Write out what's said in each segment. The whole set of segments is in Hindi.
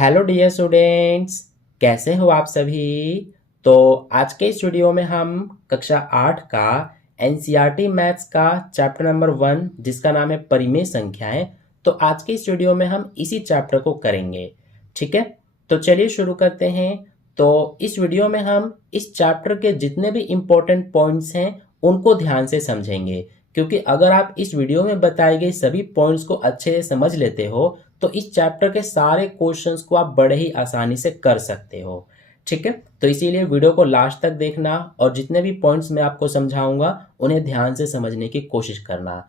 हेलो डियर स्टूडेंट्स, कैसे हो आप सभी। तो आज के इस वीडियो में हम कक्षा 8 का एनसीईआरटी मैथ्स का चैप्टर नंबर 1 जिसका नाम है परिमेय संख्याएं। तो आज के इस वीडियो में हम इसी चैप्टर को करेंगे। ठीक है, तो चलिए शुरू करते हैं। तो इस वीडियो में हम इस चैप्टर के जितने भी इम्पोर्टेंट पॉइंट्स हैं उनको ध्यान से समझेंगे, क्योंकि अगर आप इस वीडियो में बताई गई सभी पॉइंट्स को अच्छे से समझ लेते हो तो इस चैप्टर के सारे क्वेश्चंस को आप बड़े ही आसानी से कर सकते हो। ठीक है, तो इसीलिए वीडियो को लास्ट तक देखना और जितने भी पॉइंट्स मैं आपको समझाऊंगा उन्हें ध्यान से समझने की कोशिश करना।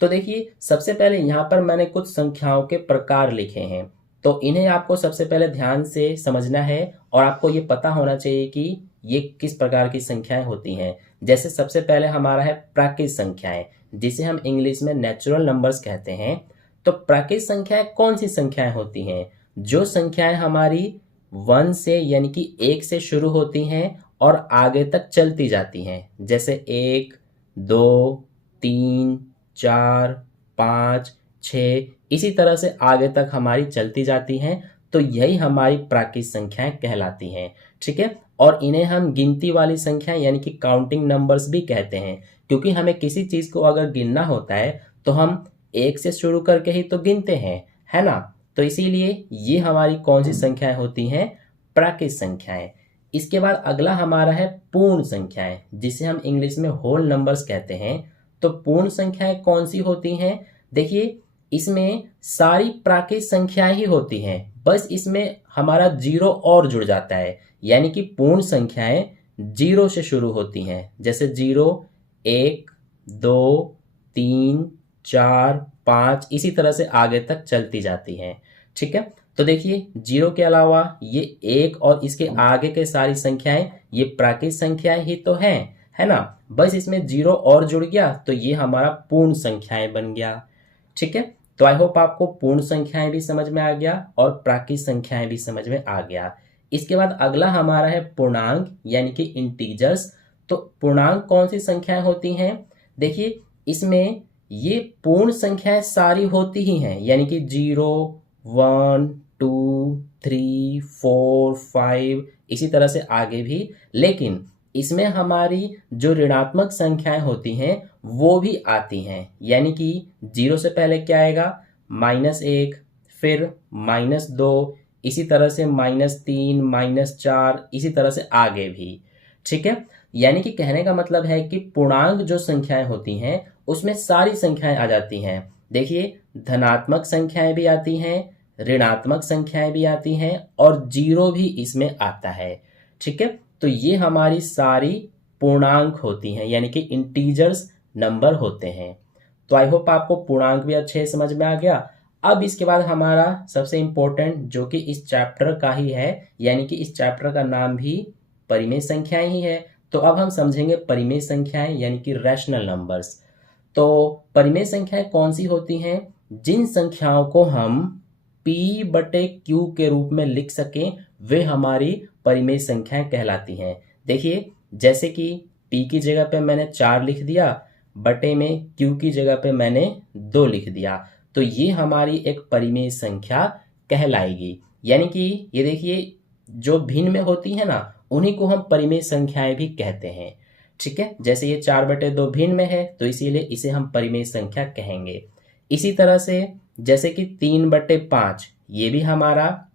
तो देखिए, सबसे पहले यहाँ पर मैंने कुछ संख्याओं के प्रकार लिखे हैं, तो इन्हें आपको सबसे पहले ध्यान से समझना है और आपको ये पता होना चाहिए कि ये किस प्रकार की संख्याएं होती हैं। जैसे सबसे पहले हमारा है प्राकृत संख्याएं, जिसे हम इंग्लिश में नेचुरल नंबर्स कहते हैं। तो प्राकृत संख्याएं कौन सी संख्याएं होती हैं? जो संख्याएं हमारी 1 से यानी कि 1 से शुरू होती हैं और आगे तक चलती जाती हैं, जैसे 1, 2, 3, 4, 5, 6, इसी तरह से आगे तक हमारी चलती जाती हैं। तो यही हमारी प्राकृत संख्याएं कहलाती हैं। ठीक है, और इन्हें हम गिनती वाली संख्याएं यानी कि काउंटिंग नंबर्स भी कहते हैं, क्योंकि हमें किसी चीज को अगर गिनना होता है तो हम 1 से शुरू करके ही तो गिनते हैं, है ना। तो इसीलिए ये हमारी कौन सी संख्याएं होती हैं? प्राकृत संख्याएं। इसके बाद अगला हमारा है पूर्ण संख्याएं, जिसे हम इंग्लिश में होल नंबर्स कहते हैं। तो पूर्ण संख्याएं कौन सी होती हैं? देखिए, इसमें सारी प्राकृत संख्याएं ही होती हैं, बस इसमें हमारा जीरो और जुड़ जाता है, यानी कि पूर्ण संख्याएं जीरो से शुरू होती हैं। जैसे 0, 1, 2, 3, 4, 5, इसी तरह से आगे तक चलती जाती हैं। ठीक है, तो देखिए, 0 के अलावा ये 1 और इसके आगे के सारी संख्याएं ये प्राकृत संख्याएं ही तो हैं, है ना। बस इसमें 0 और जुड़ गया तो ये हमारा पूर्ण संख्याएं बन गया। ठीक है, तो आई होप आपको पूर्ण संख्याएं भी समझ में आ गया और प्राकृत संख्याएं भी समझ में आ गया। इसके बाद अगला हमारा है पूर्णांक यानी कि इंटीजर्स। तो पूर्णांक कौन सी संख्याएं होती हैं? देखिए, इसमें ये पूर्ण संख्याएं सारी होती ही हैं, यानी कि 0, 1, 2, 3, 4, 5, इसी तरह से आगे भी। लेकिन इसमें हमारी जो ऋणात्मक संख्याएं होती हैं वो भी आती हैं, यानी कि 0 से पहले क्या आएगा? -1, फिर -2, इसी तरह से -3, -4, इसी तरह से आगे भी। ठीक है, यानी कि कहने का मतलब है कि पूर्णांक जो संख्याएं होती हैं उसमें सारी संख्याएं आ जाती हैं। देखिए, धनात्मक संख्याएं भी आती हैं, ऋणात्मक संख्याएं भी आती हैं और जीरो भी इसमें आता है। ठीक है, तो ये हमारी सारी पूर्णांक होती हैं, यानी कि इंटीजर्स नंबर होते हैं। तो आई होप आपको पूर्णांक भी अच्छे से समझ में आ गया। अब इसके बाद हमारा सबसे इंपॉर्टेंट जो कि इस चैप्टर का ही है, यानी कि इस चैप्टर का नाम भी परिमेय संख्याएं ही है। तो अब हम समझेंगे परिमेय संख्याएं यानी कि रैशनल नंबर्स। तो परिमेय संख्याएं कौन सी होती हैं? जिन संख्याओं को हम P/Q के रूप में लिख सकें वे हमारी परिमेय संख्याएं कहलाती हैं। देखिए, जैसे कि P की जगह पे मैंने 4 लिख दिया, बटे में Q की जगह पे मैंने 2 लिख दिया, तो ये हमारी एक परिमेय संख्या कहलाएगी। यानी कि ये देखिए, जो भिन्न में होती है ना उन्हीं को हम परिमेय संख्याएं भी कहते हैं। ठीक है, जैसे ये 4/2 भिन्न में है तो इसीलिए इसे हम परिमेय संख्या कहेंगे। इसी तरह से जैसे कि 3/5, ये भी हमारा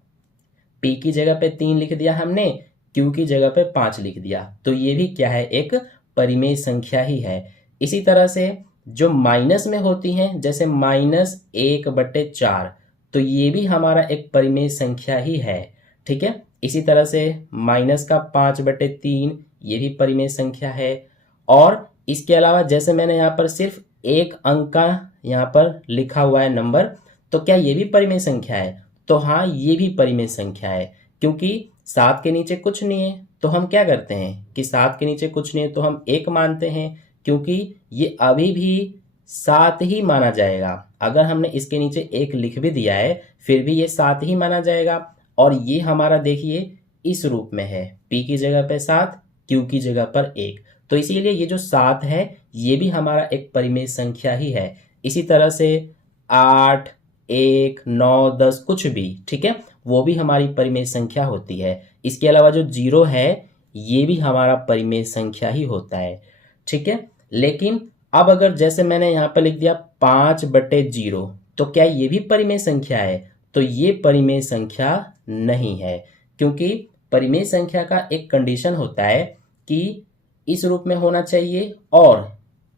P की जगह पे 3 लिख दिया हमने, Q की जगह पे 5 लिख दिया, तो ये भी क्या है? एक परिमेय संख्या ही है। इसी तरह से जो माइनस में होती हैं, जैसे -1/4, तो ये भी हमारा एक परिमेय संख्या ही है। ठीक है, इसी तरह से -5/3, ये भी परिमेय संख्या है। और इसके अलावा जैसे मैंने यहाँ पर सिर्फ एक अंक का यहाँ पर लिखा हुआ है नंबर, तो क्या ये भी परिमेय संख्या है? तो हाँ, ये भी परिमेय संख्या है, क्योंकि 7 के नीचे कुछ नहीं है तो हम क्या करते हैं कि 7 के नीचे कुछ नहीं है तो हम 1 मानते हैं, क्योंकि ये अभी भी 7 ही माना जाएगा। अगर हमने इसके नीचे 1 लिख भी दिया है फिर भी ये 7 ही माना जाएगा। और ये हमारा देखिए इस रूप में है, P की जगह पे 7, Q की जगह पर 1, तो इसीलिए ये जो 7 है ये भी हमारा एक परिमेय संख्या ही है। इसी तरह से 8, 1, 9, 10 कुछ भी, ठीक है, वो भी हमारी परिमेय संख्या होती है। इसके अलावा जो 0 है ये भी हमारा परिमेय संख्या ही होता है। ठीक है, लेकिन अब अगर जैसे मैंने यहाँ पर लिख दिया 5/0, तो क्या ये भी परिमेय संख्या है? तो ये परिमेय संख्या नहीं है, क्योंकि परिमेय संख्या का एक कंडीशन होता है कि इस रूप में होना चाहिए और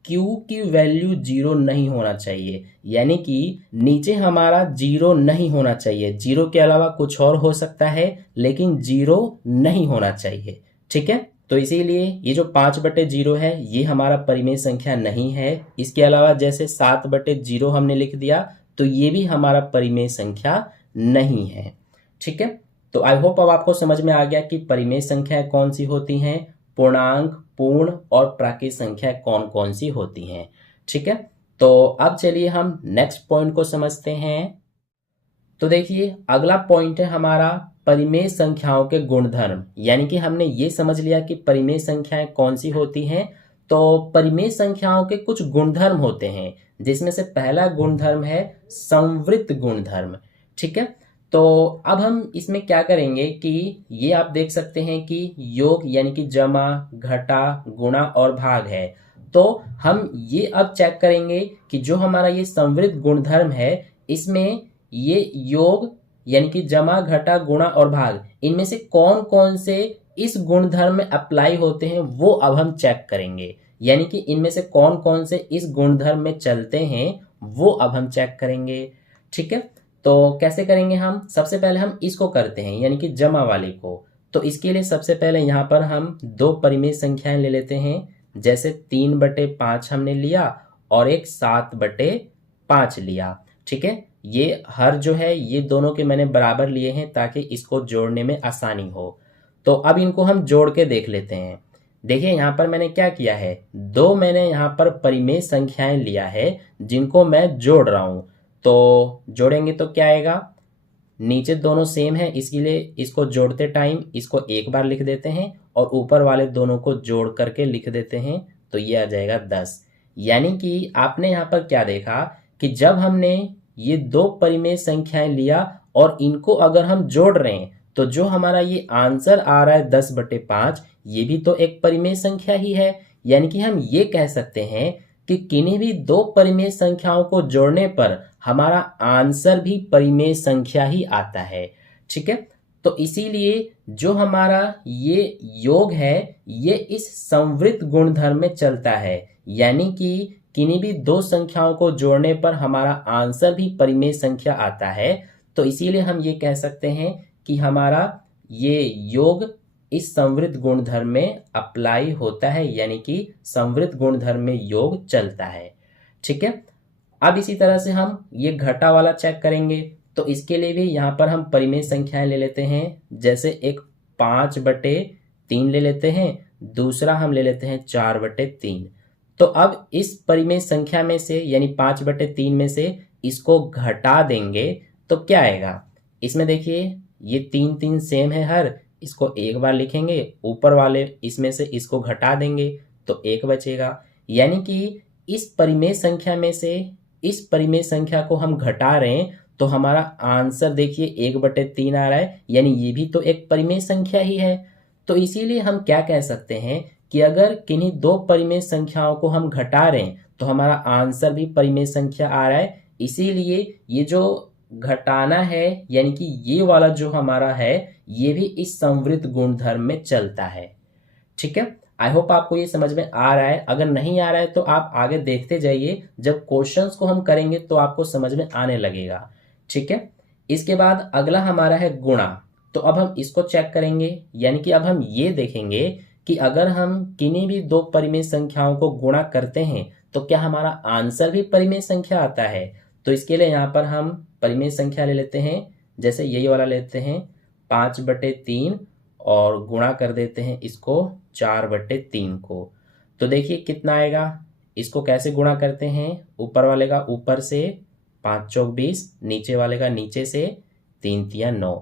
q की वैल्यू 0 नहीं होना चाहिए, यानी कि नीचे हमारा 0 नहीं होना चाहिए। 0 के अलावा कुछ और हो सकता है, लेकिन 0 नहीं होना चाहिए। ठीक है, तो इसीलिए ये जो 5/0 है ये हमारा परिमेय संख्या नहीं है। इसके अलावा जैसे 7/0 हमने लिख दिया तो ये भी हमारा परिमेय संख्या नहीं है। ठीक है, तो आई होप अब आपको समझ में आ गया कि परिमेय संख्याएं कौन सी होती हैं, पूर्णांक, पूर्ण और प्राकृत संख्या कौन कौन सी होती हैं। ठीक है, तो अब चलिए हम नेक्स्ट पॉइंट को समझते हैं। तो देखिए अगला पॉइंट है हमारा परिमेय संख्याओं के गुणधर्म, यानी कि हमने ये समझ लिया कि परिमेय संख्याएं कौन सी होती हैं। तो परिमेय संख्याओं के कुछ गुणधर्म होते हैं, जिसमें से पहला गुणधर्म है संवृत्त गुणधर्म। ठीक है, तो अब हम इसमें क्या करेंगे कि ये आप देख सकते हैं कि योग यानी कि जमा, घटा, गुणा और भाग है। तो हम ये अब चेक करेंगे कि जो हमारा ये संवृत्त गुणधर्म है इसमें ये योग यानी कि जमा, घटा, गुणा और भाग, इनमें से कौन कौन से इस गुणधर्म में अप्लाई होते हैं वो अब हम चेक करेंगे। यानी कि इनमें से कौन कौन से इस गुणधर्म में चलते हैं वो अब हम चेक करेंगे। ठीक है, तो कैसे करेंगे हम? सबसे पहले हम इसको करते हैं, यानी कि जमा वाले को। तो इसके लिए सबसे पहले यहाँ पर हम दो परिमेय संख्याएं ले लेते हैं। जैसे 3/5 हमने लिया और एक 7/5 लिया। ठीक है, ये हर जो है ये दोनों के मैंने बराबर लिए हैं ताकि इसको जोड़ने में आसानी हो। तो अब इनको हम जोड़ के देख लेते हैं। देखिए यहाँ पर मैंने क्या किया है, दो मैंने यहाँ पर परिमेय संख्याएं लिया है जिनको मैं जोड़ रहा हूं। तो जोड़ेंगे तो क्या आएगा, नीचे दोनों सेम है इसलिए इसको जोड़ते टाइम इसको एक बार लिख देते हैं और ऊपर वाले दोनों को जोड़ करके लिख देते हैं, तो ये आ जाएगा 10। यानी कि आपने यहाँ पर क्या देखा कि जब हमने ये दो परिमेय संख्याएं लिया और इनको अगर हम जोड़ रहे हैं तो जो हमारा ये आंसर आ रहा है 10/5, ये भी तो एक परिमेय संख्या ही है। यानी कि हम ये कह सकते हैं कि किन्हीं भी दो परिमेय संख्याओं को जोड़ने पर हमारा आंसर भी परिमेय संख्या ही आता है। ठीक है, तो इसीलिए जो हमारा ये योग है ये इस संवृत्त गुणधर्म में चलता है, यानी कि किन्हीं भी दो संख्याओं को जोड़ने पर हमारा आंसर भी परिमेय संख्या आता है। तो इसीलिए हम ये कह सकते हैं कि हमारा ये योग इस संवृत्त गुणधर्म में अप्लाई होता है, यानी कि संवृत्त गुणधर्म में योग चलता है। ठीक है, अब इसी तरह से हम ये घटा वाला चेक करेंगे। तो इसके लिए भी यहाँ पर हम परिमेय संख्याएं ले लेते हैं। जैसे एक 5/3 ले लेते हैं, दूसरा हम ले लेते हैं 4/3। तो अब इस परिमेय संख्या में से यानी 5/3 में से इसको घटा देंगे तो क्या आएगा, इसमें देखिए ये 3 सेम है हर, इसको एक बार लिखेंगे, ऊपर वाले इसमें से इसको घटा देंगे तो 1 बचेगा। यानी कि इस परिमेय संख्या में से इस परिमेय संख्या को हम घटा रहे हैं तो हमारा आंसर देखिए 1/3 आ रहा है, यानी ये भी तो एक परिमेय संख्या ही है। तो इसीलिए हम क्या कह सकते हैं कि अगर किन्हीं दो परिमेय संख्याओं को हम घटा रहे हैं तो हमारा आंसर भी परिमेय संख्या आ रहा है। इसीलिए ये जो घटाना है यानी कि ये वाला जो हमारा है ये भी इस संवृत्त गुणधर्म में चलता है। ठीक है, आई होप आपको ये समझ में आ रहा है। अगर नहीं आ रहा है तो आप आगे देखते जाइए, जब क्वेश्चंस को हम करेंगे तो आपको समझ में आने लगेगा। ठीक है, इसके बाद अगला हमारा है गुणा। तो अब हम इसको चेक करेंगे, यानी कि अब हम ये देखेंगे कि अगर हम किन्हीं भी दो परिमेय संख्याओं को गुणा करते हैं तो क्या हमारा आंसर भी परिमेय संख्या आता है। तो इसके लिए यहाँ पर हम परिमेय संख्या ले लेते हैं। जैसे यही वाला लेते हैं 5/3 और गुणा कर देते हैं इसको 4/3 को। तो देखिए कितना आएगा, इसको कैसे गुणा करते हैं, ऊपर वाले का ऊपर से 5 चौक 20, नीचे वाले का नीचे से 3 तिया 9।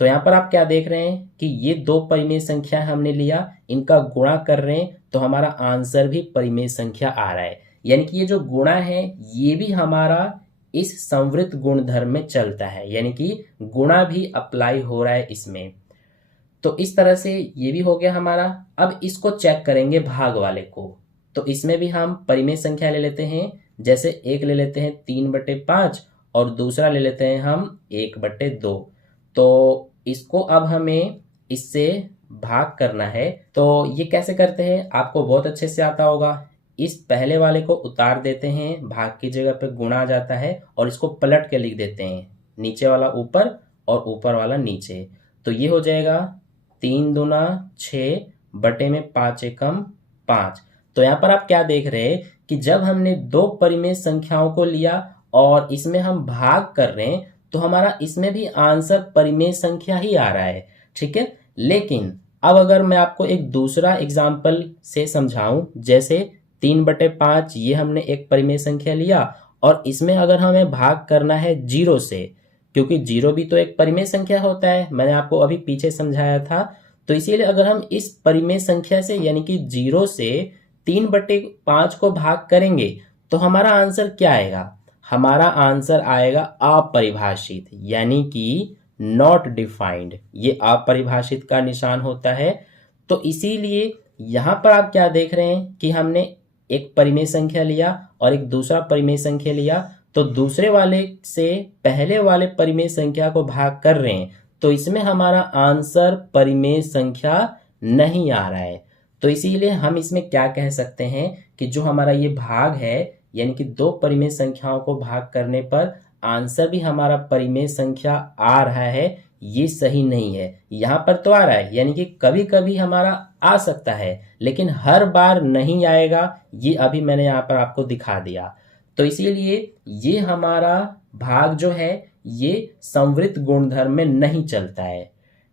तो यहाँ पर आप क्या देख रहे हैं कि ये दो परिमेय संख्या हमने लिया, इनका गुणा कर रहे हैं तो हमारा आंसर भी परिमेय संख्या आ रहा है। यानी कि ये जो गुणा है ये भी हमारा इस संवृत गुणधर्म में चलता है, यानी कि गुणा भी अप्लाई हो रहा है इसमें। तो इस तरह से ये भी हो गया हमारा। अब इसको चेक करेंगे भाग वाले को। तो इसमें भी हम परिमेय संख्या ले लेते हैं। जैसे एक ले लेते हैं 3/5 और दूसरा ले लेते हैं हम 1/2। तो इसको अब हमें इससे भाग करना है। तो ये कैसे करते हैं आपको बहुत अच्छे से आता होगा। इस पहले वाले को उतार देते हैं, भाग की जगह पे गुणा आ जाता है और इसको पलट के लिख देते हैं, नीचे वाला ऊपर और ऊपर वाला नीचे। तो ये हो जाएगा 3 दूना 6 बटे में 5 एकम 5। तो यहाँ पर आप क्या देख रहे हैं कि जब हमने दो परिमेय संख्याओं को लिया और इसमें हम भाग कर रहे हैं तो हमारा इसमें भी आंसर परिमेय संख्या ही आ रहा है। ठीक है, लेकिन अब अगर मैं आपको एक दूसरा एग्जाम्पल से समझाऊं, जैसे 3/5 ये हमने एक परिमेय संख्या लिया और इसमें अगर हमें भाग करना है 0 से, क्योंकि 0 भी तो एक परिमेय संख्या होता है, मैंने आपको अभी पीछे समझाया था। तो इसीलिए अगर हम इस परिमेय संख्या से यानी कि 0 से 3/5 को भाग करेंगे तो हमारा आंसर क्या आएगा? हमारा आंसर आएगा अपरिभाषित, यानी कि नॉट डिफाइंड। ये अपरिभाषित का निशान होता है। तो इसीलिए यहां पर आप क्या देख रहे हैं कि हमने एक परिमेय संख्या लिया और एक दूसरा परिमेय संख्या लिया, तो दूसरे वाले से पहले वाले परिमेय संख्या को भाग कर रहे हैं, तो इसमें हमारा आंसर परिमेय संख्या नहीं आ रहा है। तो इसीलिए हम इसमें क्या कह सकते हैं कि जो हमारा ये भाग है, यानी कि दो परिमेय संख्याओं को भाग करने पर आंसर भी हमारा परिमेय संख्या आ रहा है, ये सही नहीं है। यहाँ पर तो आ रहा है, यानी कि कभी कभी हमारा आ सकता है लेकिन हर बार नहीं आएगा। ये अभी मैंने यहाँ पर आपको दिखा दिया। तो इसीलिए ये हमारा भाग जो है ये संवृत गुणधर्म में नहीं चलता है।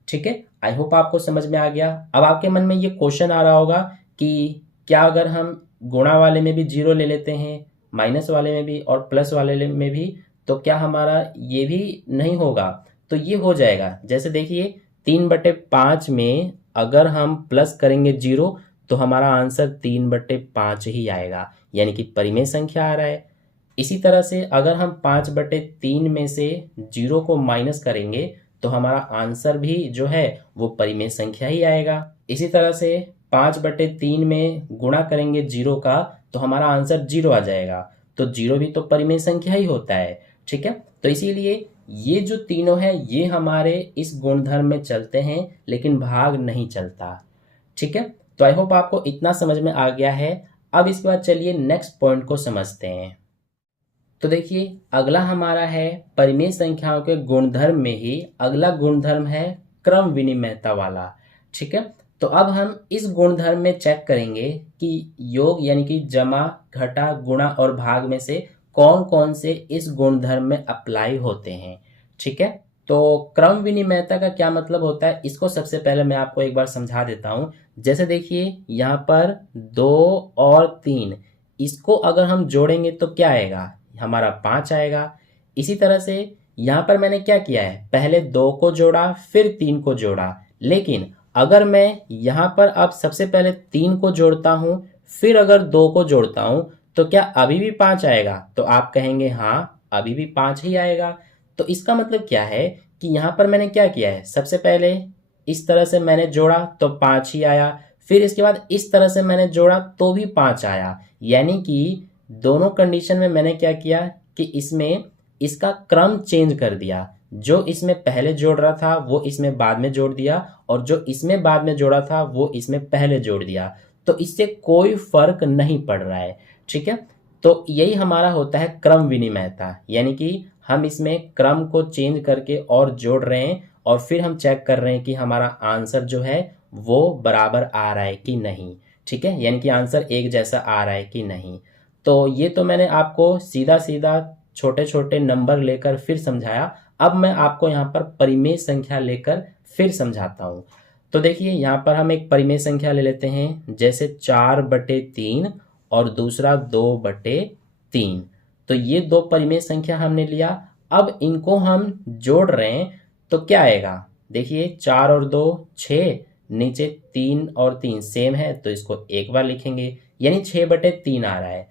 ठीक है, आई होप आपको समझ में आ गया। अब आपके मन में ये क्वेश्चन आ रहा होगा कि क्या अगर हम गुणा वाले में भी 0 ले लेते हैं, माइनस वाले में भी और प्लस वाले में भी, तो क्या हमारा ये भी नहीं होगा? तो ये हो जाएगा। जैसे देखिए 3/5 में अगर हम प्लस करेंगे 0 तो हमारा आंसर 3/5 ही आएगा, यानी कि परिमेय संख्या आ रहा है। इसी तरह से अगर हम 5/3 में से 0 को माइनस करेंगे तो हमारा आंसर भी जो है वो परिमेय संख्या ही आएगा। इसी तरह से 5/3 में गुणा करेंगे 0 का तो हमारा आंसर 0 आ जाएगा। तो 0 भी तो परिमेय संख्या ही होता है। ठीक है, तो इसीलिए ये जो तीनों है ये हमारे इस गुणधर्म में चलते हैं लेकिन भाग नहीं चलता। ठीक है, तो आई होप आपको इतना समझ में आ गया है। अब इसके बाद चलिए नेक्स्ट पॉइंट को समझते हैं। तो देखिए अगला हमारा है परिमेय संख्याओं के गुणधर्म में ही अगला गुणधर्म है क्रम विनिमयता वाला। ठीक है, तो अब हम इस गुणधर्म में चेक करेंगे कि योग यानी कि जमा, घटा, गुणा और भाग में से कौन कौन से इस गुणधर्म में अप्लाई होते हैं। ठीक है, तो क्रम विनिमयता का क्या मतलब होता है, इसको सबसे पहले मैं आपको एक बार समझा देता हूं। जैसे देखिए यहाँ पर 2 और 3, इसको अगर हम जोड़ेंगे तो क्या आएगा? हमारा 5 आएगा। इसी तरह से यहाँ पर मैंने क्या किया है, पहले 2 को जोड़ा फिर 3 को जोड़ा, लेकिन अगर मैं यहाँ पर अब सबसे पहले 3 को जोड़ता हूँ फिर अगर 2 को जोड़ता हूँ तो क्या अभी भी 5 आएगा? तो आप कहेंगे हाँ अभी भी 5 ही आएगा। तो इसका मतलब क्या है कि यहाँ पर मैंने क्या किया है, सबसे पहले इस तरह से मैंने जोड़ा तो 5 ही आया, फिर इसके बाद इस तरह से मैंने जोड़ा तो भी 5 आया। यानी कि दोनों कंडीशन में मैंने क्या किया कि इसमें इसका क्रम चेंज कर दिया। जो इसमें पहले जोड़ रहा था वो इसमें बाद में जोड़ दिया और जो इसमें बाद में जोड़ा था वो इसमें पहले जोड़ दिया। तो इससे कोई फर्क नहीं पड़ रहा है। ठीक है, तो यही हमारा होता है क्रम विनिमयता, यानी कि हम इसमें क्रम को चेंज करके और जोड़ रहे हैं और फिर हम चेक कर रहे हैं कि हमारा आंसर जो है वो बराबर आ रहा है कि नहीं। ठीक है, यानी कि आंसर एक जैसा आ रहा है कि नहीं। तो ये तो मैंने आपको सीधा सीधा छोटे छोटे नंबर लेकर फिर समझाया। अब मैं आपको यहाँ पर परिमेय संख्या लेकर फिर समझाता हूँ। तो देखिए यहाँ पर हम एक परिमेय संख्या ले लेते हैं, जैसे 4/3 और दूसरा 2/3। तो ये दो परिमेय संख्या हमने लिया। अब इनको हम जोड़ रहे हैं तो क्या आएगा? देखिए 4 और 2 6, नीचे 3 और 3 सेम है तो इसको एक बार लिखेंगे, यानी 6/3 आ रहा है।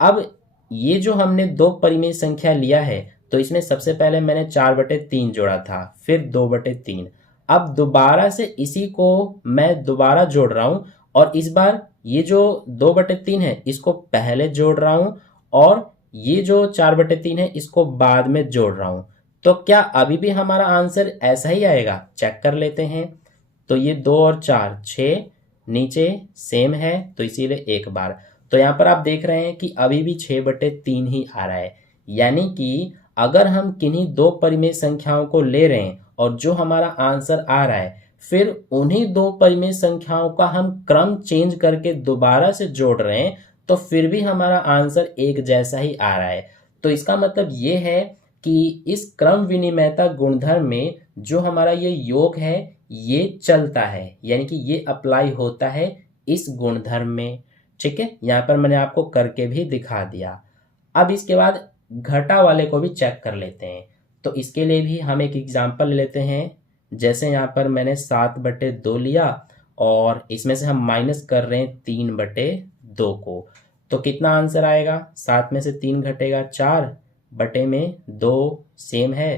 अब ये जो हमने दो परिमेय संख्या लिया है, तो इसमें सबसे पहले मैंने 4/3 जोड़ा था, फिर 2/3। अब दोबारा से इसी को मैं दोबारा जोड़ रहा हूं, और इस बार ये जो 2/3 है इसको पहले जोड़ रहा हूं, और ये जो 4/3 है इसको बाद में जोड़ रहा हूं। तो क्या अभी भी हमारा आंसर ऐसा ही आएगा? चेक कर लेते हैं। तो ये 2 और 4 6, नीचे सेम है तो इसीलिए एक बार। तो यहाँ पर आप देख रहे हैं कि अभी भी 6/3 ही आ रहा है। यानी कि अगर हम किन्हीं दो परिमेय संख्याओं को ले रहे हैं और जो हमारा आंसर आ रहा है, फिर उन्हीं दो परिमेय संख्याओं का हम क्रम चेंज करके दोबारा से जोड़ रहे हैं, तो फिर भी हमारा आंसर एक जैसा ही आ रहा है। तो इसका मतलब ये है कि इस क्रम विनिमयता गुणधर्म में जो हमारा ये योग है ये चलता है, यानी कि ये अप्लाई होता है इस गुणधर्म में। ठीक है, यहाँ पर मैंने आपको करके भी दिखा दिया। अब इसके बाद घटा वाले को भी चेक कर लेते हैं। तो इसके लिए भी हम एक एग्जांपल लेते हैं। जैसे यहाँ पर मैंने 7/2 लिया और इसमें से हम माइनस कर रहे हैं 3/2 को। तो कितना आंसर आएगा? 7 में से 3 घटेगा 4, बटे में 2 सेम है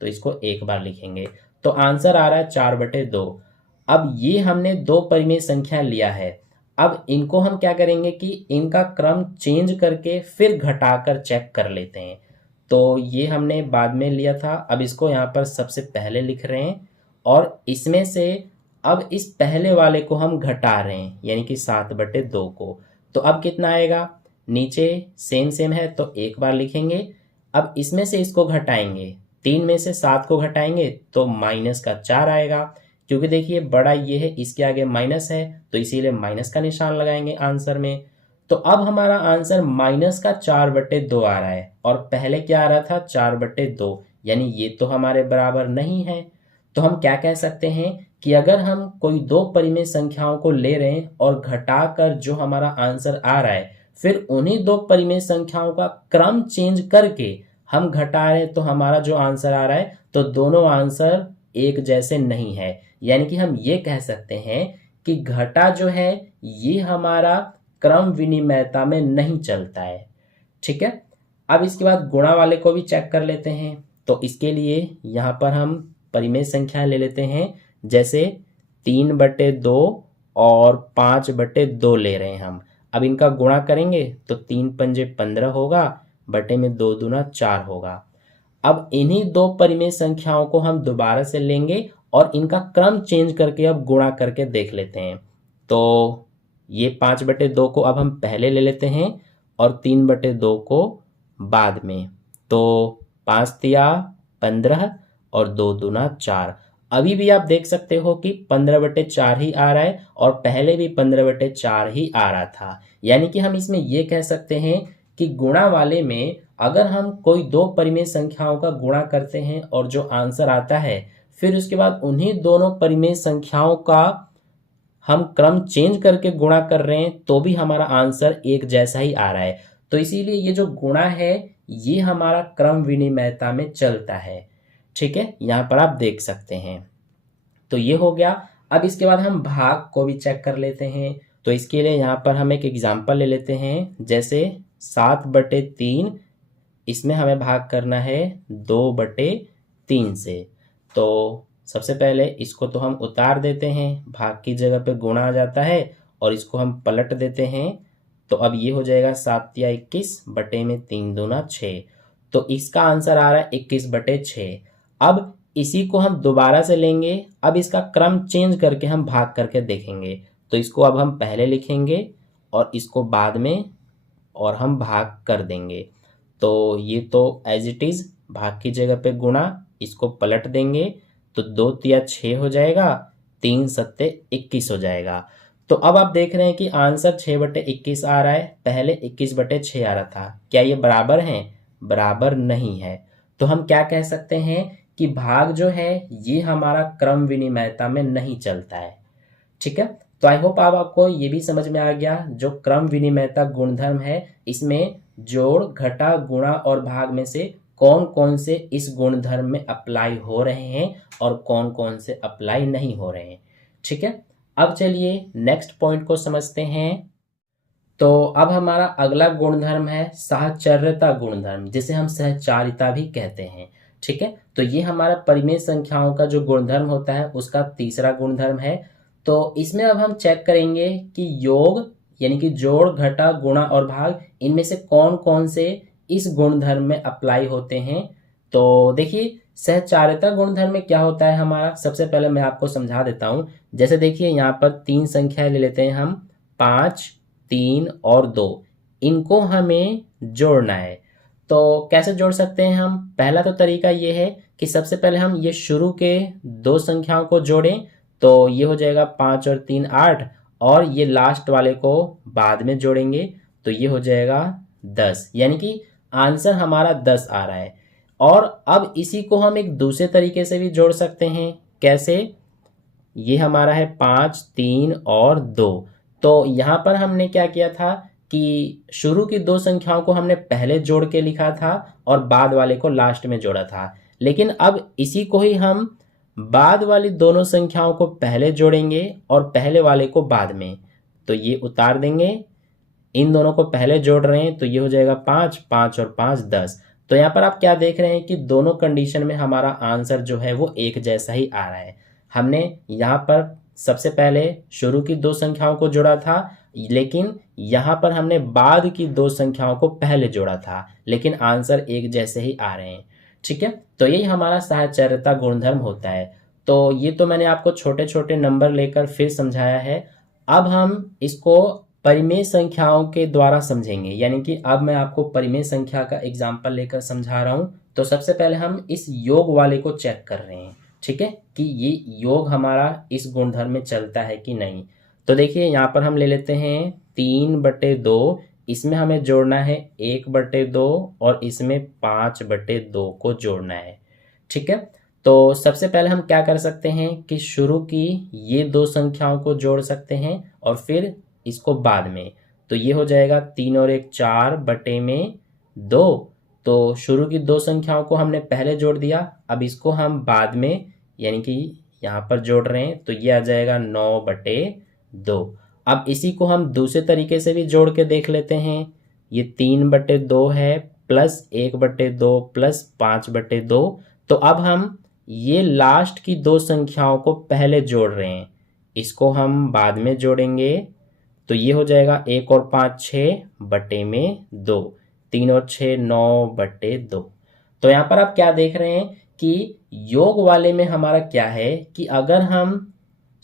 तो इसको एक बार लिखेंगे। तो आंसर आ रहा है 4/2। अब ये हमने दो परिमेय संख्या लिया है। अब इनको हम क्या करेंगे कि इनका क्रम चेंज करके फिर घटाकर चेक कर लेते हैं। तो ये हमने बाद में लिया था, अब इसको यहाँ पर सबसे पहले लिख रहे हैं, और इसमें से अब इस पहले वाले को हम घटा रहे हैं, यानी कि 7/2 को। तो अब कितना आएगा? नीचे सेम सेम है तो एक बार लिखेंगे। अब इसमें से इसको घटाएंगे, 3 में से 7 को घटाएंगे तो -4 आएगा। क्योंकि देखिए बड़ा ये है, इसके आगे माइनस है तो इसीलिए माइनस का निशान लगाएंगे आंसर में। तो अब हमारा आंसर -4/2 आ रहा है, और पहले क्या आ रहा था? 4/2, यानी ये तो हमारे बराबर नहीं है। तो हम क्या कह सकते हैं कि अगर हम कोई दो परिमेय संख्याओं को ले रहे हैं और घटाकर जो हमारा आंसर आ रहा है, फिर उन्हीं दो परिमेय संख्याओं का क्रम चेंज करके हम घटा रहे हैं, तो हमारा जो आंसर आ रहा है, तो दोनों आंसर एक जैसे नहीं है। यानी कि हम ये कह सकते हैं कि घटा जो है ये हमारा क्रम विनिमयता में नहीं चलता है। ठीक है, अब इसके बाद गुणा वाले को भी चेक कर लेते हैं। तो इसके लिए यहाँ पर हम परिमेय संख्या ले लेते हैं। जैसे 3/2 और 5/2 ले रहे हैं हम। अब इनका गुणा करेंगे तो 3 पंजे 15 होगा, बटे में 2 दूना 4 होगा। अब इन्हीं दो परिमेय संख्याओं को हम दोबारा से लेंगे और इनका क्रम चेंज करके अब गुणा करके देख लेते हैं। तो ये 5/2 को अब हम पहले ले लेते हैं और 3/2 को बाद में। तो 5 तिया 15 और 2 दूना 4। अभी भी आप देख सकते हो कि 15/4 ही आ रहा है, और पहले भी 15/4 ही आ रहा था। यानी कि हम इसमें ये कह सकते हैं कि गुणा वाले में अगर हम कोई दो परिमेय संख्याओं का गुणा करते हैं और जो आंसर आता है, फिर उसके बाद उन्हीं दोनों परिमेय संख्याओं का हम क्रम चेंज करके गुणा कर रहे हैं, तो भी हमारा आंसर एक जैसा ही आ रहा है। तो इसीलिए ये जो गुणा है ये हमारा क्रम विनिमयता में चलता है। ठीक है, यहाँ पर आप देख सकते हैं। तो ये हो गया। अब इसके बाद हम भाग को भी चेक कर लेते हैं। तो इसके लिए यहाँ पर हम एक एग्जाम्पल ले लेते हैं। जैसे 7/3, इसमें हमें भाग करना है 2/3 से। तो सबसे पहले इसको तो हम उतार देते हैं, भाग की जगह पे गुणा आ जाता है, और इसको हम पलट देते हैं। तो अब ये हो जाएगा 7 या 21, बटे में 3 दूना 6। तो इसका आंसर आ रहा है 21/6। अब इसी को हम दोबारा से लेंगे, अब इसका क्रम चेंज करके हम भाग करके देखेंगे। तो इसको अब हम पहले लिखेंगे और इसको बाद में, और हम भाग कर देंगे। तो ये तो एज इट इज भाग की जगह पे गुणा, इसको पलट देंगे तो 2 तिया 6 हो जाएगा, 3 सत्ते 21 हो जाएगा। तो अब आप देख रहे हैं कि आंसर 6/21 आ रहा है, पहले 21/6 आ रहा था। क्या ये बराबर हैं? बराबर नहीं है। तो हम क्या कह सकते हैं कि भाग जो है ये हमारा क्रम विनिमयता में नहीं चलता है। ठीक है, तो आई होप आपको ये भी समझ में आ गया। जो क्रम विनिमयता गुणधर्म है, इसमें जोड़, घटा, गुणा और भाग में से कौन कौन से इस गुणधर्म में अप्लाई हो रहे हैं और कौन कौन से अप्लाई नहीं हो रहे हैं। ठीक है, अब चलिए नेक्स्ट पॉइंट को समझते हैं। तो अब हमारा अगला गुणधर्म है साहचर्यता गुणधर्म, जिसे हम सहचारिता भी कहते हैं। ठीक है, तो ये हमारा परिमेय संख्याओं का जो गुणधर्म होता है उसका तीसरा गुणधर्म है। तो इसमें अब हम चेक करेंगे कि योग यानी कि जोड़, घटा, गुणा और भाग, इनमें से कौन कौन से इस गुणधर्म में अप्लाई होते हैं। तो देखिए, सहचारिता गुणधर्म में क्या होता है हमारा, सबसे पहले मैं आपको समझा देता हूं। जैसे देखिए, यहाँ पर तीन संख्याएं ले लेते हैं हम, 5, 3 और 2। इनको हमें जोड़ना है। तो कैसे जोड़ सकते हैं हम? पहला तो तरीका ये है कि सबसे पहले हम ये शुरू के दो संख्याओं को जोड़ें। तो ये हो जाएगा 5 और 3 8, और ये लास्ट वाले को बाद में जोड़ेंगे तो ये हो जाएगा 10, यानी कि आंसर हमारा 10 आ रहा है। और अब इसी को हम एक दूसरे तरीके से भी जोड़ सकते हैं। कैसे? ये हमारा है 5, 3 और 2। तो यहाँ पर हमने क्या किया था कि शुरू की दो संख्याओं को हमने पहले जोड़ के लिखा था और बाद वाले को लास्ट में जोड़ा था। लेकिन अब इसी को ही हम बाद वाली दोनों संख्याओं को पहले जोड़ेंगे और पहले वाले को बाद में। तो ये उतार देंगे, इन दोनों को पहले जोड़ रहे हैं तो ये हो जाएगा 5, 5 और 5 10। तो यहाँ पर आप क्या देख रहे हैं कि दोनों कंडीशन में हमारा आंसर जो है वो एक जैसा ही आ रहा है। हमने यहाँ पर सबसे पहले शुरू की दो संख्याओं को जोड़ा था, लेकिन यहाँ पर हमने बाद की दो संख्याओं को पहले जोड़ा था, लेकिन आंसर एक जैसे ही आ रहे हैं। ठीक है, तो यही हमारा साहचर्यता गुणधर्म होता है। तो ये तो मैंने आपको छोटे छोटे नंबर लेकर फिर समझाया है। अब हम इसको परिमेय संख्याओं के द्वारा समझेंगे, यानी कि अब मैं आपको परिमेय संख्या का एग्जाम्पल लेकर समझा रहा हूं। तो सबसे पहले हम इस योग वाले को चेक कर रहे हैं, ठीक है, कि ये योग हमारा इस गुणधर्म में चलता है कि नहीं। तो देखिए, यहाँ पर हम ले लेते हैं 3/2, इसमें हमें जोड़ना है 1/2 और इसमें 5/2 को जोड़ना है। ठीक है, तो सबसे पहले हम क्या कर सकते हैं कि शुरू की ये दो संख्याओं को जोड़ सकते हैं और फिर इसको बाद में। तो ये हो जाएगा 3 और 1 4/2। तो शुरू की दो संख्याओं को हमने पहले जोड़ दिया, अब इसको हम बाद में यानी कि यहाँ पर जोड़ रहे हैं तो ये आ जाएगा 9/2। अब इसी को हम दूसरे तरीके से भी जोड़ के देख लेते हैं। ये 3/2 है प्लस 1/2 प्लस 5/2। तो अब हम ये लास्ट की दो संख्याओं को पहले जोड़ रहे हैं, इसको हम बाद में जोड़ेंगे। तो ये हो जाएगा 1 और 5 6/2, 3 और 6 9/2। तो यहाँ पर आप क्या देख रहे हैं कि योग वाले में हमारा क्या है कि अगर हम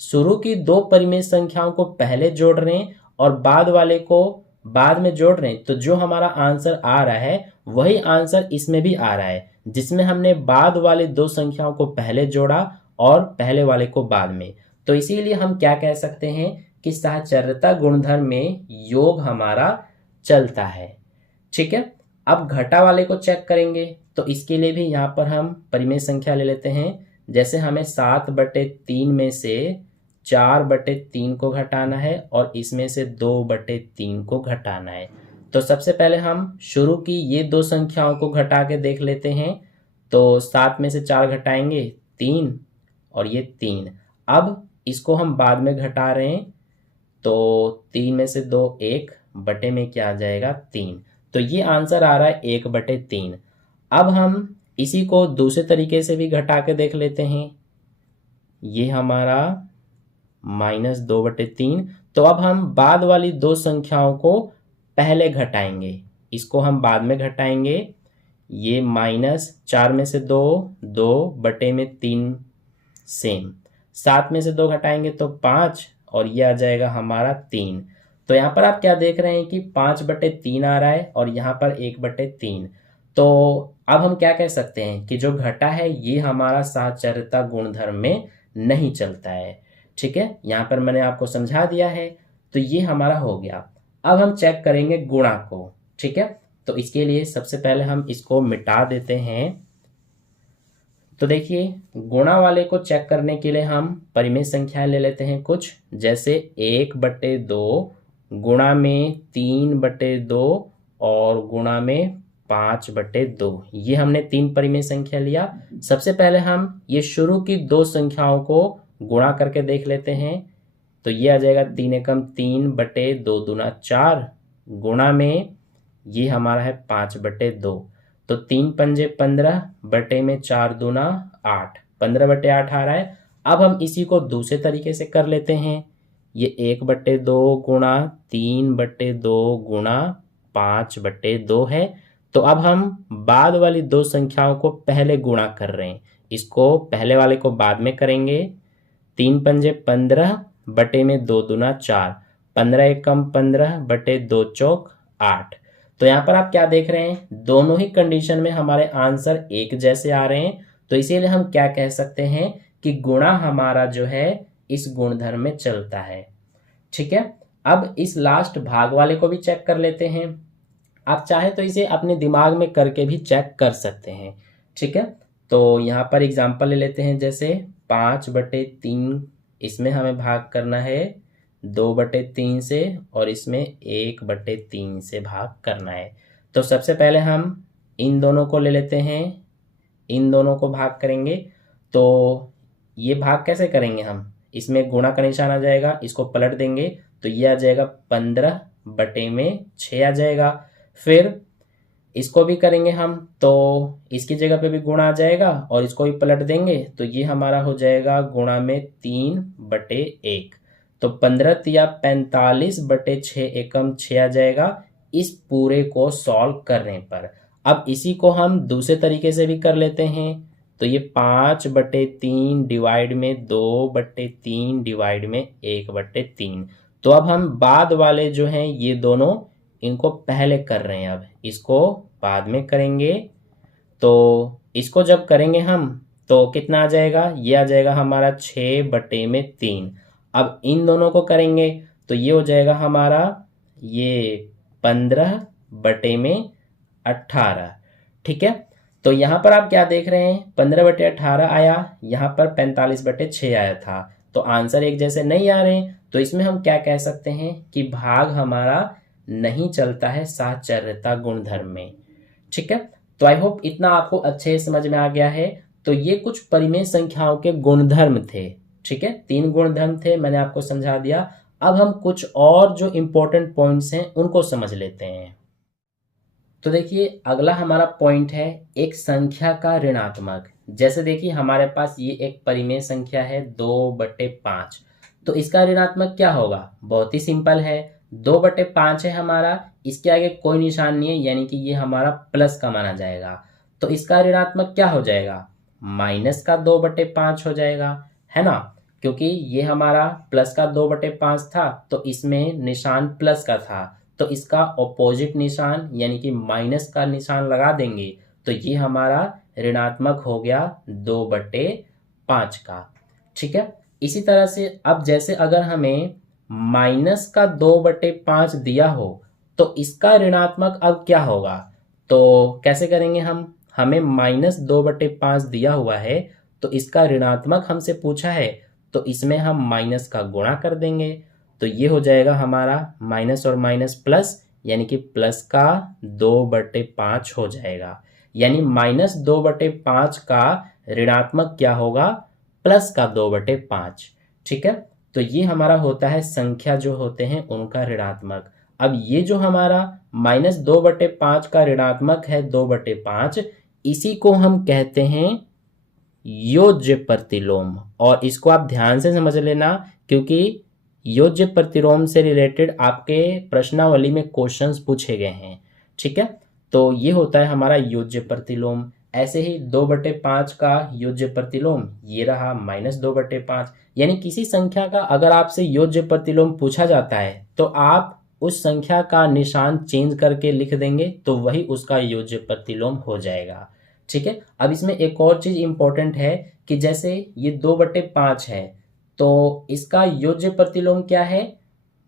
शुरू की दो परिमेय संख्याओं को पहले जोड़ रहे हैं और बाद वाले को बाद में जोड़ रहे हैं, तो जो हमारा आंसर आ रहा है वही आंसर इसमें भी आ रहा है, जिसमें हमने बाद वाले दो संख्याओं को पहले जोड़ा और पहले वाले को बाद में। तो इसीलिए हम क्या कह सकते हैं कि साहचर्यता गुणधर्म में योग हमारा चलता है। ठीक है, अब घटा वाले को चेक करेंगे। तो इसके लिए भी यहाँ पर हम परिमेय संख्या ले लेते हैं। जैसे हमें 7/3 में से 4/3 को घटाना है और इसमें से 2/3 को घटाना है। तो सबसे पहले हम शुरू की ये दो संख्याओं को घटा के देख लेते हैं। तो 7 में से 4 घटाएंगे 3 और ये 3। अब इसको हम बाद में घटा रहे हैं, तो 3 में से 2 1 बटे में क्या आ जाएगा 3। तो ये आंसर आ रहा है 1/3। अब हम इसी को दूसरे तरीके से भी घटा के देख लेते हैं। ये हमारा -2/3। तो अब हम बाद वाली दो संख्याओं को पहले घटाएंगे, इसको हम बाद में घटाएंगे। ये -4 में से 2 2/3 सेम, 7 में से 2 घटाएंगे तो 5 और ये आ जाएगा हमारा 3। तो यहाँ पर आप क्या देख रहे हैं कि 5/3 आ रहा है और यहाँ पर 1/3। तो अब हम क्या कह सकते हैं कि जो घटा है ये हमारा साहचर्यता गुणधर्म में नहीं चलता है। ठीक है, यहाँ पर मैंने आपको समझा दिया है। तो ये हमारा हो गया। अब हम चेक करेंगे गुणा को। ठीक है, तो इसके लिए सबसे पहले हम इसको मिटा देते हैं। तो देखिए, गुणा वाले को चेक करने के लिए हम परिमेय संख्याएं ले लेते हैं कुछ। जैसे 1/2 गुणा में 3/2 और गुणा में 5/2। ये हमने 3 परिमेय संख्या लिया। सबसे पहले हम ये शुरू की दो संख्याओं को गुणा करके देख लेते हैं। तो ये आ जाएगा 3 एकम 3/2 दूना 4 गुणा में ये हमारा है 5/2, तो 3 पंजे 15 बटे में 4 दूना 8, 15/8 आ रहा है। अब हम इसी को दूसरे तरीके से कर लेते हैं। ये 1/2 गुणा 3/2 गुणा 5/2 है। तो अब हम बाद वाली दो संख्याओं को पहले गुणा कर रहे हैं, इसको पहले वाले को बाद में करेंगे। 3 पंजे 15 बटे में 2 दूना 4, 15 एकम 15 बटे 2 चौक 8। तो यहाँ पर आप क्या देख रहे हैं, दोनों ही कंडीशन में हमारे आंसर एक जैसे आ रहे हैं। तो इसीलिए हम क्या कह सकते हैं कि गुणा हमारा जो है इस गुणधर्म में चलता है। ठीक है, अब इस लास्ट भाग वाले को भी चेक कर लेते हैं। आप चाहे तो इसे अपने दिमाग में करके भी चेक कर सकते हैं। ठीक है, तो यहाँ पर एग्जांपल ले लेते हैं, जैसे 5/3 इसमें हमें भाग करना है 2/3 से, और इसमें 1/3 से भाग करना है। तो सबसे पहले हम इन दोनों को ले लेते हैं, इन दोनों को भाग करेंगे। तो ये भाग कैसे करेंगे हम, इसमें गुणा का निशान आ जाएगा, इसको पलट देंगे तो ये आ जाएगा 15/6 आ जाएगा। फिर इसको भी करेंगे हम, तो इसकी जगह पे भी गुणा आ जाएगा और इसको भी पलट देंगे तो ये हमारा हो जाएगा गुणा में 3/1। तो 15 तिया 45/6 एकम 6 आ जाएगा इस पूरे को सॉल्व करने पर। अब इसी को हम दूसरे तरीके से भी कर लेते हैं। तो ये 5/3 डिवाइड में 2/3 डिवाइड में 1/3। तो अब हम बाद वाले जो हैं ये दोनों, इनको पहले कर रहे हैं, अब इसको बाद में करेंगे। तो इसको जब करेंगे हम तो कितना आ जाएगा, ये आ जाएगा हमारा 6/3। अब इन दोनों को करेंगे तो ये हो जाएगा हमारा ये 15/18। ठीक है, तो यहाँ पर आप क्या देख रहे हैं, 15/18 आया, यहाँ पर 45/6 आया था। तो आंसर एक जैसे नहीं आ रहे, तो इसमें हम क्या कह सकते हैं कि भाग हमारा नहीं चलता है साहचर्यता गुणधर्म में। ठीक है, तो आई होप इतना आपको अच्छे से समझ में आ गया है। तो ये कुछ परिमेय संख्याओं के गुणधर्म थे। ठीक है, 3 गुणधर्म थे, मैंने आपको समझा दिया। अब हम कुछ और जो इंपॉर्टेंट पॉइंट्स हैं उनको समझ लेते हैं। तो देखिए अगला हमारा पॉइंट है एक संख्या का ऋणात्मक। जैसे देखिए हमारे पास ये एक परिमेय संख्या है 2/5, तो इसका ऋणात्मक क्या होगा, बहुत ही सिंपल है, 2/5 है हमारा, इसके आगे कोई निशान नहीं है, यानी कि ये हमारा प्लस का माना जाएगा। तो इसका ऋणात्मक क्या हो जाएगा, माइनस का 2/5 हो जाएगा, है ना, क्योंकि ये हमारा प्लस का 2/5 था तो इसमें निशान प्लस का था, तो इसका ऑपोजिट निशान यानी कि माइनस का निशान लगा देंगे तो ये हमारा ऋणात्मक हो गया 2/5 का। ठीक है, इसी तरह से अब जैसे अगर हमें माइनस का 2/5 दिया हो तो इसका ऋणात्मक अब क्या होगा, तो कैसे करेंगे हम, हमें -2/5 दिया हुआ है तो इसका ऋणात्मक हमसे पूछा है, तो इसमें हम माइनस का गुणा कर देंगे तो ये हो जाएगा हमारा माइनस और माइनस प्लस, यानी कि प्लस का 2/5 हो जाएगा, यानी -2/5 का ऋणात्मक क्या होगा, प्लस का 2/5। ठीक है, तो ये हमारा होता है संख्या जो होते हैं उनका ऋणात्मक। अब ये जो हमारा -2/5 का ऋणात्मक है 2/5, इसी को हम कहते हैं योज्य प्रतिलोम। और इसको आप ध्यान से समझ लेना क्योंकि योज्य प्रतिलोम से रिलेटेड आपके प्रश्नावली में क्वेश्चंस पूछे गए हैं। ठीक है, तो ये होता है हमारा योज्य प्रतिलोम। ऐसे ही 2/5 का योज्य प्रतिलोम ये रहा -2/5, यानी किसी संख्या का अगर आपसे योज्य प्रतिलोम पूछा जाता है तो आप उस संख्या का निशान चेंज करके लिख देंगे तो वही उसका योज्य प्रतिलोम हो जाएगा। ठीक है, अब इसमें एक और चीज इंपॉर्टेंट है कि जैसे ये 2/5 है तो इसका योज्य प्रतिलोम क्या है,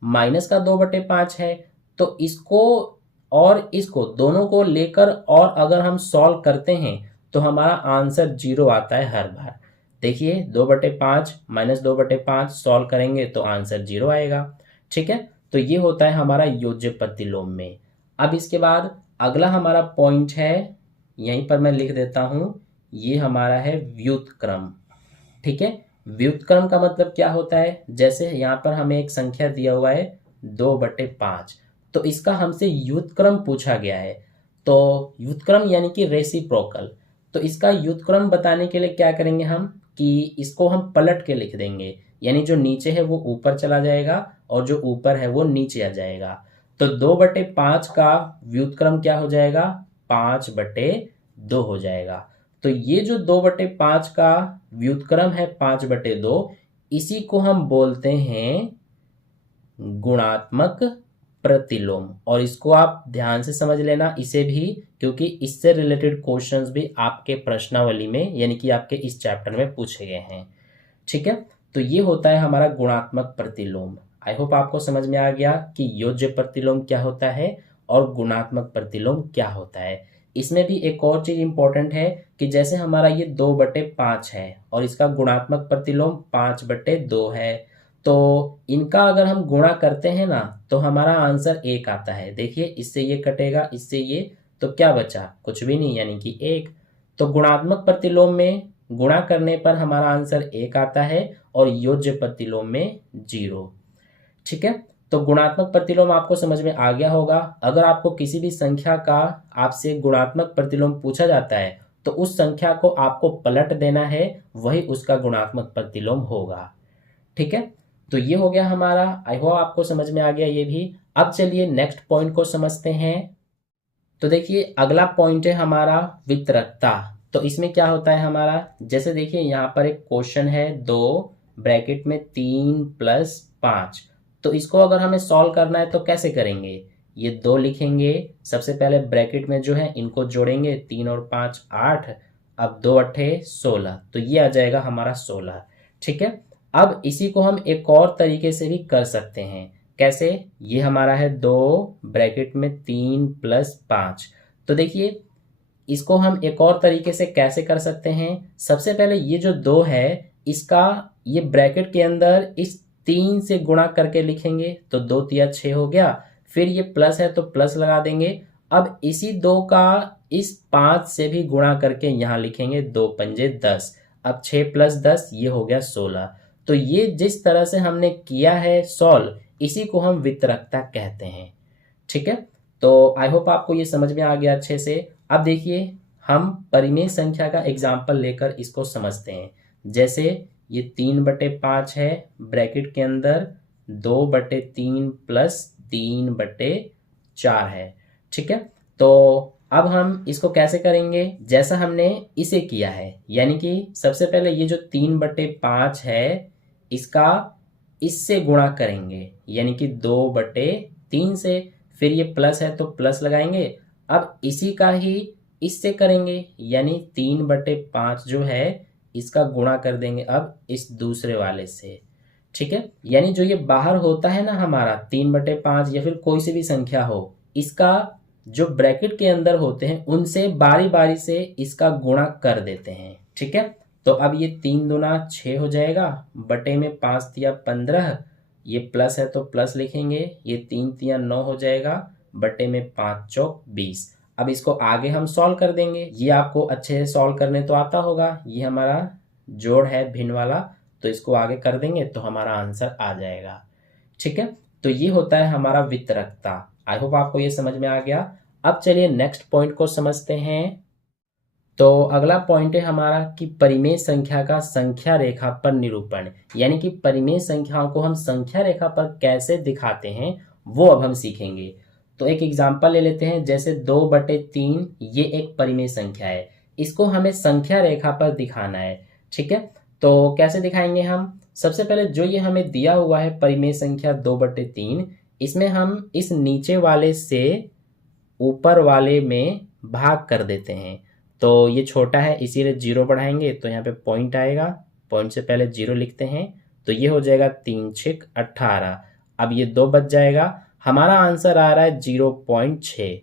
माइनस का 2/5 है, तो इसको और इसको दोनों को लेकर और अगर हम सॉल्व करते हैं तो हमारा आंसर 0 आता है हर बार। देखिए 2/5 -2/5 सॉल्व करेंगे तो आंसर 0 आएगा। ठीक है, तो ये होता है हमारा योज्य प्रतिलोम में। अब इसके बाद अगला हमारा पॉइंट है, यहीं पर मैं लिख देता हूं, ये हमारा है व्युत्क्रम। ठीक है, व्युत्क्रम का मतलब क्या होता है, जैसे यहाँ पर हमें एक संख्या दिया हुआ है 2/5, तो इसका हमसे व्युत्क्रम पूछा गया है। तो व्युत्क्रम यानी कि रेसिप्रोकल। तो इसका व्युत्क्रम बताने के लिए क्या करेंगे हम कि इसको हम पलट के लिख देंगे, यानी जो नीचे है वो ऊपर चला जाएगा और जो ऊपर है वो नीचे आ जाएगा। तो 2/5 का व्युत्क्रम क्या हो जाएगा, 5/2 हो जाएगा। तो ये जो 2/5 का व्युत्क्रम है 5/2, इसी को हम बोलते हैं गुणात्मक प्रतिलोम। और इसको आप ध्यान से समझ लेना इसे भी, क्योंकि इससे रिलेटेड क्वेश्चंस भी आपके प्रश्नावली में यानी कि आपके इस चैप्टर में पूछे गए हैं। ठीक है, तो ये होता है हमारा गुणात्मक प्रतिलोम। आई होप आपको समझ में आ गया कि योज्य प्रतिलोम क्या होता है और गुणात्मक प्रतिलोम क्या होता है। इसमें भी एक और चीज इंपॉर्टेंट है कि जैसे हमारा ये 2/5 है और इसका गुणात्मक प्रतिलोम 5/2 है, तो इनका अगर हम गुणा करते हैं ना तो हमारा आंसर 1 आता है। देखिए, इससे ये कटेगा, इससे ये, तो क्या बचा, कुछ भी नहीं, यानी कि 1। तो गुणात्मक प्रतिलोम में गुणा करने पर हमारा आंसर 1 आता है और योज्य प्रतिलोम में 0। ठीक है, तो गुणात्मक प्रतिलोम आपको समझ में आ गया होगा। अगर आपको किसी भी संख्या का आपसे गुणात्मक प्रतिलोम पूछा जाता है तो उस संख्या को आपको पलट देना है, वही उसका गुणात्मक प्रतिलोम होगा। ठीक है, तो ये हो गया हमारा। आई होप आपको समझ में आ गया ये भी। अब चलिए नेक्स्ट पॉइंट को समझते हैं। तो देखिए, अगला पॉइंट है हमारा वितरकता। तो इसमें क्या होता है हमारा, जैसे देखिए यहाँ पर एक क्वेश्चन है 2 ब्रैकेट में 3 + 5। तो इसको अगर हमें सॉल्व करना है तो कैसे करेंगे, ये 2 लिखेंगे, सबसे पहले ब्रैकेट में जो है इनको जोड़ेंगे, 3 और 5 8, अब 2 8 16, तो ये आ जाएगा हमारा 16। ठीक है, अब इसी को हम एक और तरीके से भी कर सकते हैं। कैसे, ये हमारा है 2 ब्रैकेट में 3 + 5। तो देखिए, इसको हम एक और तरीके से कैसे कर सकते हैं। सबसे पहले ये जो 2 है इसका ये ब्रैकेट के अंदर इस 3 से गुणा करके लिखेंगे, तो 2 × 6 हो गया। फिर ये प्लस है तो प्लस लगा देंगे। अब इसी 2 का इस 5 से भी गुणा करके यहाँ लिखेंगे, 2 पंजे 10। अब 6 + 10 ये हो गया 16। तो ये जिस तरह से हमने किया है सॉल्व, इसी को हम वितरकता कहते हैं। ठीक है, तो आई होप आपको ये समझ में आ गया अच्छे से। अब देखिए, हम परिमेय संख्या का एग्जाम्पल लेकर इसको समझते हैं। जैसे ये 3/5 है, ब्रैकेट के अंदर 2/3 + 3/4 है। ठीक है, तो अब हम इसको कैसे करेंगे, जैसा हमने इसे किया है, यानी कि सबसे पहले ये जो 3/5 है इसका इससे गुणा करेंगे, यानी कि 2/3 से, फिर ये प्लस है तो प्लस लगाएंगे। अब इसी का ही इससे करेंगे, यानी 3/5 जो है इसका गुणा कर देंगे अब इस दूसरे वाले से। ठीक है, यानी जो ये बाहर होता है ना हमारा 3/5 या फिर कोई सी भी संख्या हो, इसका जो ब्रैकेट के अंदर होते हैं उनसे बारी बारी से इसका गुणा कर देते हैं। ठीक है, तो अब ये 3 दूना 6 हो जाएगा, बटे में 5 × 15, ये प्लस है तो प्लस लिखेंगे, ये 3 × 9 हो जाएगा, बटे में 5 चौक 20। अब इसको आगे हम सॉल्व कर देंगे। ये आपको अच्छे से सॉल्व करने तो आता होगा, ये हमारा जोड़ है भिन्न वाला, तो इसको आगे कर देंगे तो हमारा आंसर आ जाएगा। ठीक है, तो ये होता है हमारा वितरकता। आई होप आपको ये समझ में आ गया। अब चलिए नेक्स्ट पॉइंट को समझते हैं। तो अगला पॉइंट है हमारा कि परिमेय संख्या का संख्या रेखा पर निरूपण, यानी कि परिमेय संख्याओं को हम संख्या रेखा पर कैसे दिखाते हैं वो अब हम सीखेंगे। तो एक एग्जांपल ले लेते हैं, जैसे 2/3 ये एक परिमेय संख्या है, इसको हमें संख्या रेखा पर दिखाना है। ठीक है, तो कैसे दिखाएंगे हम, सबसे पहले जो ये हमें दिया हुआ है परिमेय संख्या 2/3, इसमें हम इस नीचे वाले से ऊपर वाले में भाग कर देते हैं। तो ये छोटा है इसीलिए 0 बढ़ाएंगे, तो यहाँ पे पॉइंट आएगा, पॉइंट से पहले 0 लिखते हैं, तो ये हो जाएगा 3 × 6 18। अब ये 2 बच जाएगा, हमारा आंसर आ रहा है 0.6।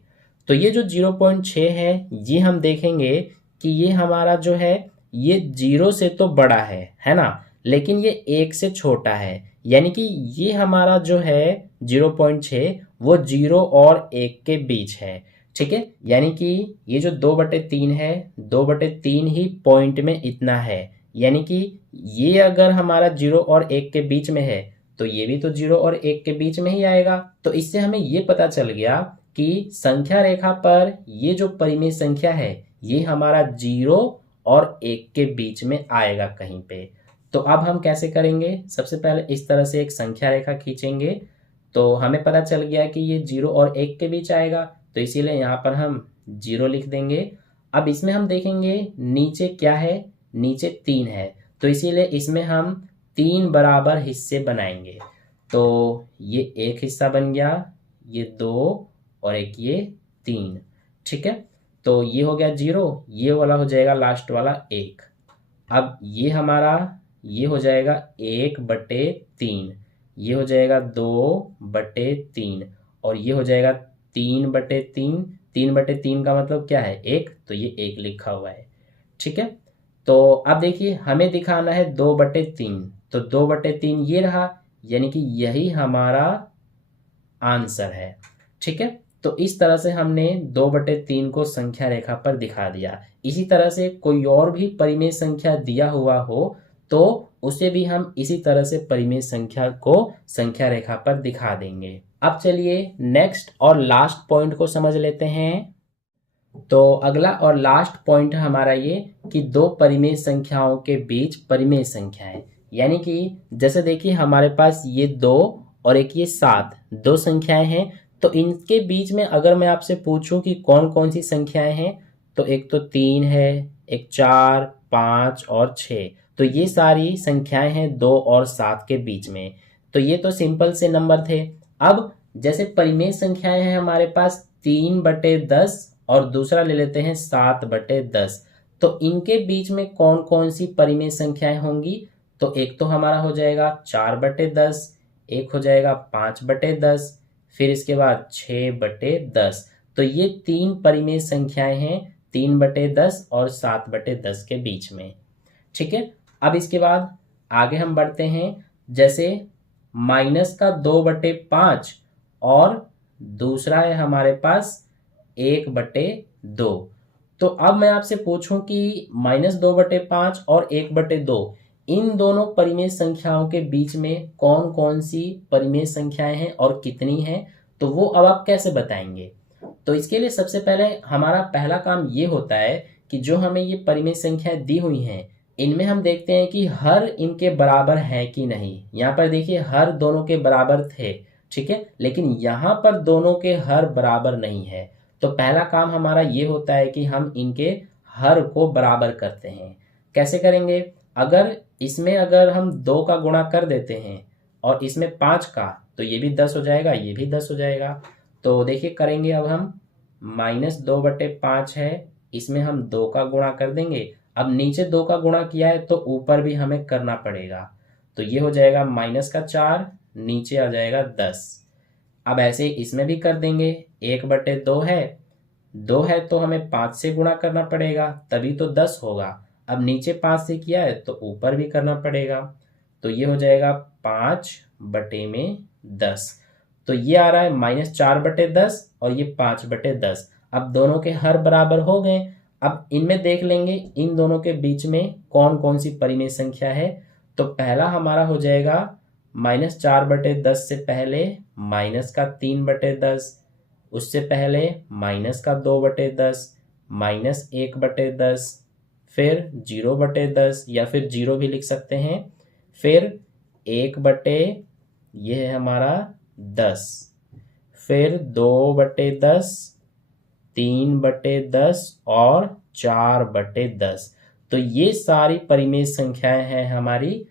तो ये जो 0.6 है ये हम देखेंगे कि ये हमारा जो है ये 0 से तो बड़ा है ना, लेकिन ये 1 से छोटा है, यानी कि ये हमारा जो है 0.6 वो 0 और 1 के बीच है। ठीक है, यानी कि ये जो 2/3 है, 2/3 ही पॉइंट में इतना है, यानी कि ये अगर हमारा 0 और 1 के बीच में है तो ये भी तो 0 और 1 के बीच में ही आएगा। तो इससे हमें ये पता चल गया कि संख्या रेखा पर ये जो परिमेय संख्या है ये हमारा 0 और 1 के बीच में आएगा कहीं पे। तो अब हम कैसे करेंगे, सबसे पहले इस तरह से एक संख्या रेखा खींचेंगे। तो हमें पता चल गया कि ये 0 और 1 के बीच आएगा, तो इसीलिए यहाँ पर हम 0 लिख देंगे। अब इसमें हम देखेंगे नीचे क्या है, नीचे 3 है, तो इसीलिए इसमें हम 3 बराबर हिस्से बनाएंगे। तो ये एक हिस्सा बन गया, ये 2 और एक ये 3, ठीक है। तो ये हो गया 0, ये वाला हो जाएगा लास्ट वाला 1। अब ये हमारा ये हो जाएगा 1/3, ये हो जाएगा 2/3 और ये हो जाएगा 3/3। 3/3 का मतलब क्या है, 1, तो ये 1 लिखा हुआ है, ठीक है। तो अब देखिए हमें दिखाना है 2/3, तो 2/3 ये रहा, यानी कि यही हमारा आंसर है, ठीक है। तो इस तरह से हमने 2/3 को संख्या रेखा पर दिखा दिया। इसी तरह से कोई और भी परिमेय संख्या दिया हुआ हो तो उसे भी हम इसी तरह से परिमेय संख्या को संख्या रेखा पर दिखा देंगे। अब चलिए नेक्स्ट और लास्ट पॉइंट को समझ लेते हैं। तो अगला और लास्ट पॉइंट हमारा ये कि दो परिमेय संख्याओं के बीच परिमेय संख्या है, यानी कि जैसे देखिए हमारे पास ये 2 और एक ये 7, दो संख्याएं हैं। तो इनके बीच में अगर मैं आपसे पूछूं कि कौन कौन सी संख्याएं हैं, तो एक तो 3 है, एक 4, 5 और 6, तो ये सारी संख्याएं हैं 2 और 7 के बीच में। तो ये तो सिंपल से नंबर थे। अब जैसे परिमेय संख्याएं हैं हमारे पास 3/10 और दूसरा ले लेते हैं 7/10, तो इनके बीच में कौन कौन सी परिमेय संख्याएं होंगी, तो एक तो हमारा हो जाएगा 4/10, एक हो जाएगा 5/10, फिर इसके बाद 6/10। तो ये 3 परिमेय संख्याएं हैं 3/10 और 7/10 के बीच में, ठीक है। अब इसके बाद आगे हम बढ़ते हैं, जैसे माइनस का 2/5 और दूसरा है हमारे पास 1/2। तो अब मैं आपसे पूछूं कि -2/5 और 1/2 इन दोनों परिमेय संख्याओं के बीच में कौन कौन सी परिमेय संख्याएं हैं और कितनी हैं, तो वो अब आप कैसे बताएंगे। तो इसके लिए सबसे पहले हमारा पहला काम ये होता है कि जो हमें ये परिमेय संख्याएं दी हुई हैं इनमें हम देखते हैं कि हर इनके बराबर है कि नहीं। यहाँ पर देखिए हर दोनों के बराबर थे, ठीक है, लेकिन यहाँ पर दोनों के हर बराबर नहीं है। तो पहला काम हमारा ये होता है कि हम इनके हर को बराबर करते हैं। कैसे करेंगे, अगर हम 2 का गुणा कर देते हैं और इसमें 5 का, तो ये भी 10 हो जाएगा, ये भी 10 हो जाएगा। तो देखिए करेंगे, अब हम -2/5 है, इसमें हम 2 का गुणा कर देंगे। अब नीचे 2 का गुणा किया है तो ऊपर भी हमें करना पड़ेगा, तो ये हो जाएगा -4, नीचे आ जाएगा 10। अब ऐसे ही इसमें भी कर देंगे, 1/2 है, 2 है तो हमें 5 से गुणा करना पड़ेगा तभी तो 10 होगा। अब नीचे 5 से किया है तो ऊपर भी करना पड़ेगा, तो ये हो जाएगा 5/10। तो ये आ रहा है -4/10 और ये 5/10। अब दोनों के हर बराबर हो गए। अब इनमें देख लेंगे इन दोनों के बीच में कौन कौन सी परिमेय संख्या है। तो पहला हमारा हो जाएगा -4/10 से पहले -3/10, उससे पहले -2/10, -1/10, फिर 0/10 या फिर 0 भी लिख सकते हैं, फिर 1/, ये है हमारा 10, फिर 2/10, 3/10 और 4/10। तो ये सारी परिमेय संख्याएं हैं हमारी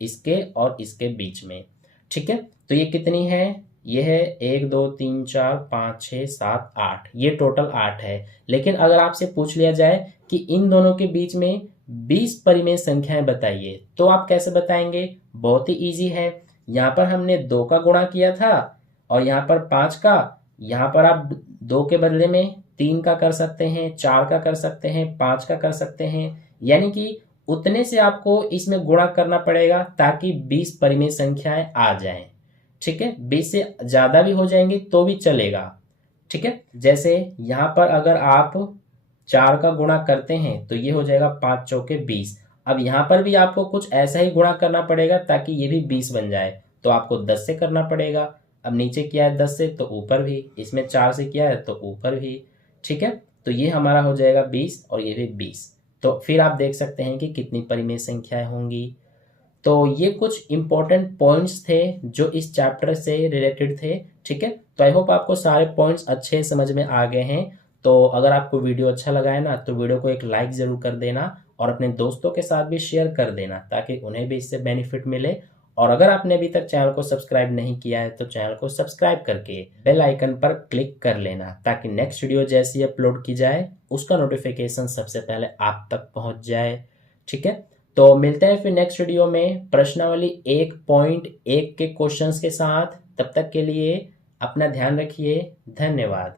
इसके और इसके बीच में, ठीक है। तो ये कितनी है, ये है 1 2 3 4 5 6 7 8, ये टोटल 8 है। लेकिन अगर आपसे पूछ लिया जाए कि इन दोनों के बीच में 20 परिमेय संख्याएं बताइए, तो आप कैसे बताएंगे। बहुत ही इजी है, यहाँ पर हमने 2 का गुणा किया था और यहाँ पर 5 का, यहाँ पर आप 2 के बदले में 3 का कर सकते हैं, 4 का कर सकते हैं, 5 का कर सकते हैं, यानी कि उतने से आपको इसमें गुणा करना पड़ेगा ताकि 20 परिमेय संख्याएं आ जाएं, ठीक है। 20 से ज्यादा भी हो जाएंगे तो भी चलेगा, ठीक है। जैसे यहाँ पर अगर आप 4 का गुणा करते हैं तो ये हो जाएगा 5 चौके 20। अब यहाँ पर भी आपको कुछ ऐसा ही गुणा करना पड़ेगा ताकि ये भी 20 बन जाए। तो आपको 10 से करना पड़ेगा। अब नीचे किया है 10 से तो ऊपर भी, इसमें 4 से किया है तो ऊपर भी। ठीक है, तो ये हमारा हो जाएगा 20 और ये भी 20। तो फिर आप देख सकते हैं कि कितनी परिमेय संख्याएं होंगी। तो ये कुछ इंपॉर्टेंट पॉइंट्स थे जो इस चैप्टर से रिलेटेड थे। ठीक है, तो आई होप आपको सारे पॉइंट्स अच्छे समझ में आ गए हैं। तो अगर आपको वीडियो अच्छा लगा है ना, तो वीडियो को एक लाइक ज़रूर कर देना और अपने दोस्तों के साथ भी शेयर कर देना ताकि उन्हें भी इससे बेनिफिट मिले। और अगर आपने अभी तक चैनल को सब्सक्राइब नहीं किया है तो चैनल को सब्सक्राइब करके बेल आइकन पर क्लिक कर लेना ताकि नेक्स्ट वीडियो जैसी अपलोड की जाए उसका नोटिफिकेशन सबसे पहले आप तक पहुंच जाए। ठीक है, तो मिलते हैं फिर नेक्स्ट वीडियो में प्रश्नावली 1.1 के क्वेश्चंस के साथ। तब तक के लिए अपना ध्यान रखिए। धन्यवाद।